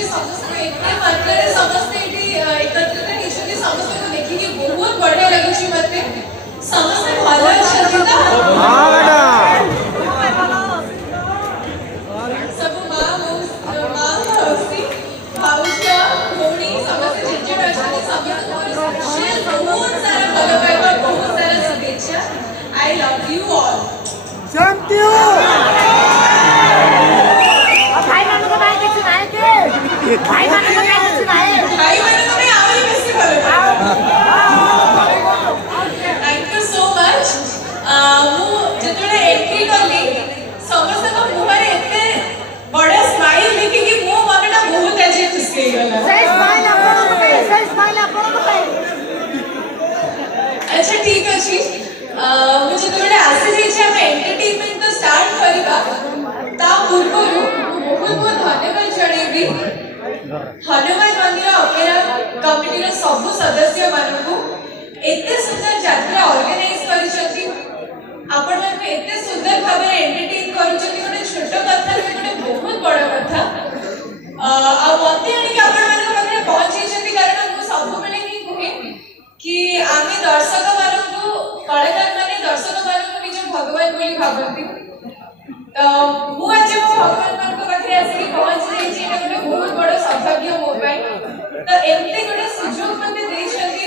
अच्छे समस्त एते मात्रा समस्त एटी एकत्रित हेछथि समस्त को देखि कि बहुत बढ़िया लागुछि मते समस्त भलो अछथि त हां बेटा सब मां मौसी भाउजा भौणी समस्त जेजे अछथि समस्त को स्पेशल बहुत सारा भलो पाइबा बहुत सारा शुभेच्छा I love you all thank you भाई मान को भाई किछ नाही के भाई मान को भाई किछ नाही भाई माने तमे आवरी बेसी भलो थैंक यू सो मच मु जेतले एंट्री करली समस्त को मुहरे एते बड़ा स्माइल देखि कि मो मनटा बहुत अजे खुशी हे गला सही स्माइल आपन को भाई अच्छा ठीक अछि मुझे जेतले आसी जे छै हम एंटरटेनमेंट तो स्टार्ट करिबा ता पूर्व बहुत बहुत धन्यवाद जणेबी हनुमान मंदिर अपेरा कमिटी रो सब सदस्य मानकु एते सुंदर यात्रा ऑर्गेनाइज करिसथि आपण मन एते सुंदर भाबे एंटरटेन करूछथि गोटे छोट कथा गोटे बहुत बड़ कथा आ मते आनी कि आपण मन पाखरे पहुंची छथि कारण मु सब बेले ही कहे कि आमे दर्शक मानकु कलाकार माने दर्शक मानकु निज भगवान बोली भाबंती मु आज मो भगवान मानक पाखरे आसी पहुंच जाई छी एटा गोटे बहुत बड़ सौभाग्य मो पई तो एते गोटे सुजोग मते देई छथि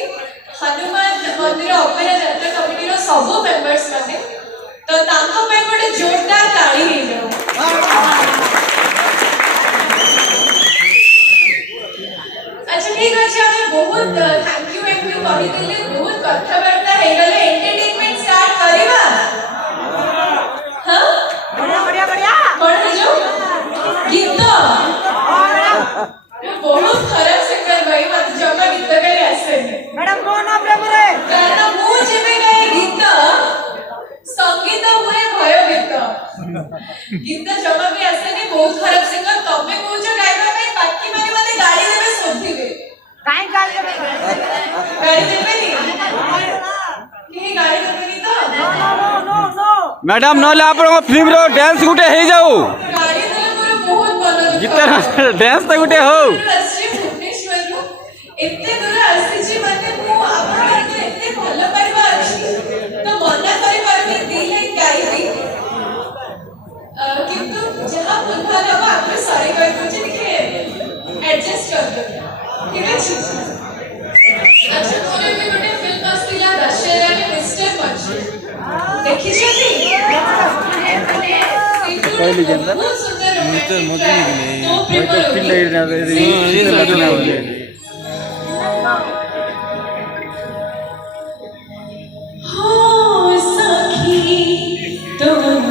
हनुमान मंदिर अपेरा यात्रा कमिटी रो सब मेंबर्स माने तो तांको पे गोटे जोरदार ताली हे जाओ अच्छा ठीक अछि हम बहुत थैंक यू कहि देले बहुत कथा वार्ता हे गले एंटरटेनमेंट स्टार्ट करिबा हां बढ़िया बढ़िया कोन हे जो गीत बहुत खराब सिंगर भाई मत जमा गीत गाई आसे मैडम कौन आप रे मोरे कारण मु जेबे गाई गीत संगीत हुए भय गीत जमा भी आसे नहीं बहुत खराब सिंगर तमे कोच गाइबा पे बाकी माने मते गाड़ी देबे सोधिबे काई गाड़ी देबे नी के गाड़ी देबे नी तो नो मैडम नले आपण फिल्म रो डांस गुटे हे जाऊ गाड़ी देले मोर बहुत भलो गीत डांस त गुटे हो राष्ट्रीय भुवनेश्वर रो एते दूर आसी छी माने मु आपण माने एते भलो पाइबा अछि तो मना करि परबे दिले गाइबी किंतु जहां भूल भाल हो आपरे सारे कहि कुछ लिखे एडजस्ट कर दो ठीक अछि अच्छा मोरे भी गोटे फिल्म आस्तिला दशहरा में मिस्टर पंच देखि छथि कहली जनता बहुत सुंदर मिस्टर मोदी तो नहीं तो फिल्म लगना बोले हो सखी तुम